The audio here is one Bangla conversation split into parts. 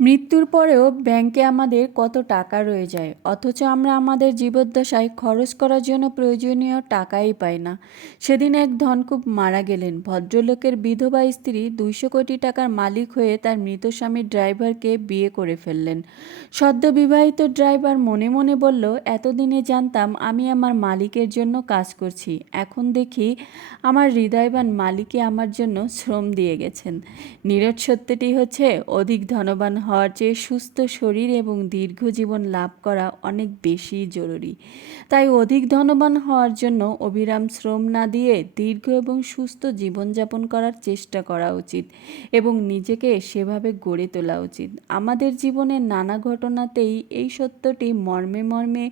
মৃত্যুর পরেও ব্যাংকে আমাদের কত টাকা রয়ে যায়, অথচ আমরা আমাদের জীবদ্দশায় খরচ করার জন্য প্রয়োজনীয় টাকাই পাই না। সেদিন এক ধনকুব মারা গেলেন। ভদ্রলোকের বিধবা স্ত্রী দুইশো কোটি টাকার মালিক হয়ে তার মৃত স্বামীর ড্রাইভারকে বিয়ে করে ফেললেন। সদ্য বিবাহিত ড্রাইভার মনে মনে বলল, এতদিনে জানতাম আমি আমার মালিকের জন্য কাজ করছি। এখন দেখি আমার হৃদয়বান মালিকে আমার জন্য শ্রম দিয়ে গেছেন। নীরজ সত্যটি হচ্ছে, অধিক ধনবান হওয়ার চেয়ে সুস্থ শরীর এবং দীর্ঘ জীবন লাভ করা অনেক বেশি জরুরি। তাই অধিক ধনবান হওয়ার জন্য অবিরাম শ্রম না দিয়ে দীর্ঘ এবং সুস্থ জীবনযাপন করার চেষ্টা করা উচিত এবং নিজেকে সেভাবে গড়ে তোলা উচিত। আমাদের জীবনের নানা ঘটনাতেই এই সত্যটি মর্মে মর্মে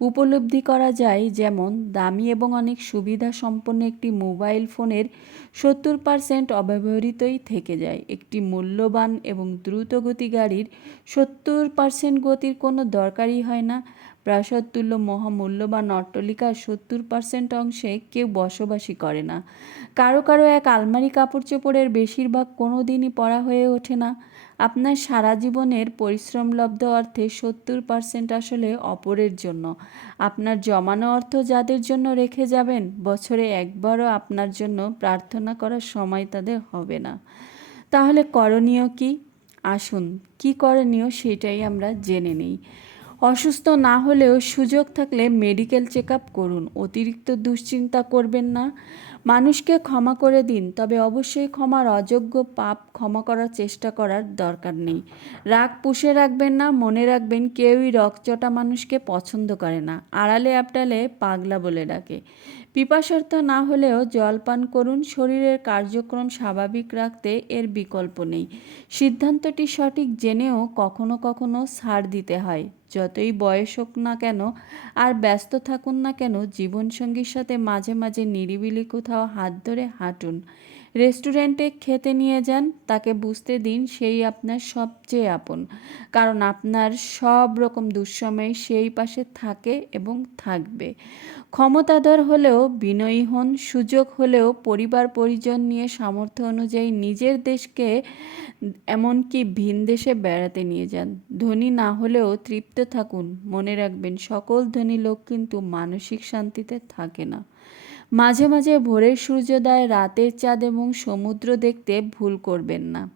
উপলব্ধি করা যায় যেমন, দামি এবং অনেক সুবিধা সম্পন্ন একটি মোবাইল ফোনের সত্তর পারসেন্ট অব্যবহৃতই থেকে যায়। একটি মূল্যবান এবং দ্রুতগতি গাড়ির সত্তর পারসেন্ট গতির কোনো দরকারই হয় না। প্রাসাদতুল্য মহামূল্যবান অট্টলিকার সত্তর পার্সেন্ট অংশে কেউ বসবাসই করে না। কারও কারও এক আলমারি কাপড় চোপড়ের বেশিরভাগ কোনো দিনই পরা হয়ে ওঠে না। আপনার সারা জীবনের পরিশ্রমলব্ধ অর্থে সত্তর পার্সেন্ট আসলে অপরের জন্য। আপনার জমানো অর্থ যাদের জন্য রেখে যাবেন, বছরে একবারও আপনার জন্য প্রার্থনা করার সময় তাদের হবে না। তাহলে করণীয় কি? আসুন, কি করণীয় সেটাই আমরা জেনে নিই। অসুস্থ না হলেও সুযোগ থাকলে মেডিকেল চেক আপ করুন। অতিরিক্ত দুশ্চিন্তা করবেন না। মানুষকে ক্ষমা করে দিন, তবে অবশ্যই ক্ষমার অযোগ্য পাপ ক্ষমা করার চেষ্টা করার দরকার নেই। রাগ পুষে রাখবেন না, মনে রাখবেন কেউই রকচটা মানুষকে পছন্দ করে না, আড়ালে আপটালে পাগলা বলে ডাকে। পিপাসার্থ না হলেও জল পান করুন, শরীরের কার্যক্রম স্বাভাবিক রাখতে এর বিকল্প নেই। সিদ্ধান্তটি সঠিক জেনেও কখনো কখনো ছাড় দিতে হয়, যতই বয়স হোক না কেন, আর ব্যস্ত থাকুন না কেন, জীবনসঙ্গীর সাথে মাঝে মাঝে নিরিবিলি কোথাও হাত ধরে হাঁটুন। রেস্টুরেন্টে খেতে নিয়ে যান, তাকে বুঝতে দিন সেই আপনার সবচেয়ে আপন। কারণ আপনার সব রকম দুঃসময়ে সেই পাশে থাকে এবং থাকবে। ক্ষমতাধর হলেও, বিনয়ী হন, সুযোগ হলেও পরিবার পরিজন নিয়ে সামর্থ্য অনুযায়ী নিজের দেশকে, এমনকি ভিন দেশে বেড়াতে নিয়ে যান। ধনী না হলেও তৃপ্ত থাকুন। মনে রাখবেন, সকল ধনী লোক কিন্তু মানসিক শান্তিতে থাকে না। মাঝে মাঝে ভোরের সূর্যোদয়, রাতের চাঁদ এবং সমুদ্র দেখতে ভুল করবেন না।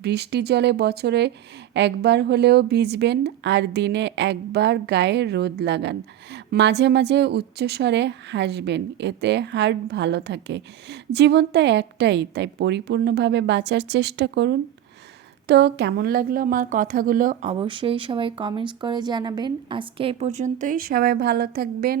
বৃষ্টি জলে বছরে একবার হলেও ভিজবেন আর দিনে একবার গায়ে রোদ লাগান। মাঝে মাঝে উচ্চস্বরে হাসবেন, এতে হার্ট ভালো থাকে। জীবনটা একটাই, তাই পরিপূর্ণভাবে বাঁচার চেষ্টা করুন। তো কেমন লাগল আমার কথাগুলো? অবশ্যই সবাই কমেন্টস করে জানাবেন। আজকে এই পর্যন্তই, সবাই ভালো থাকবেন।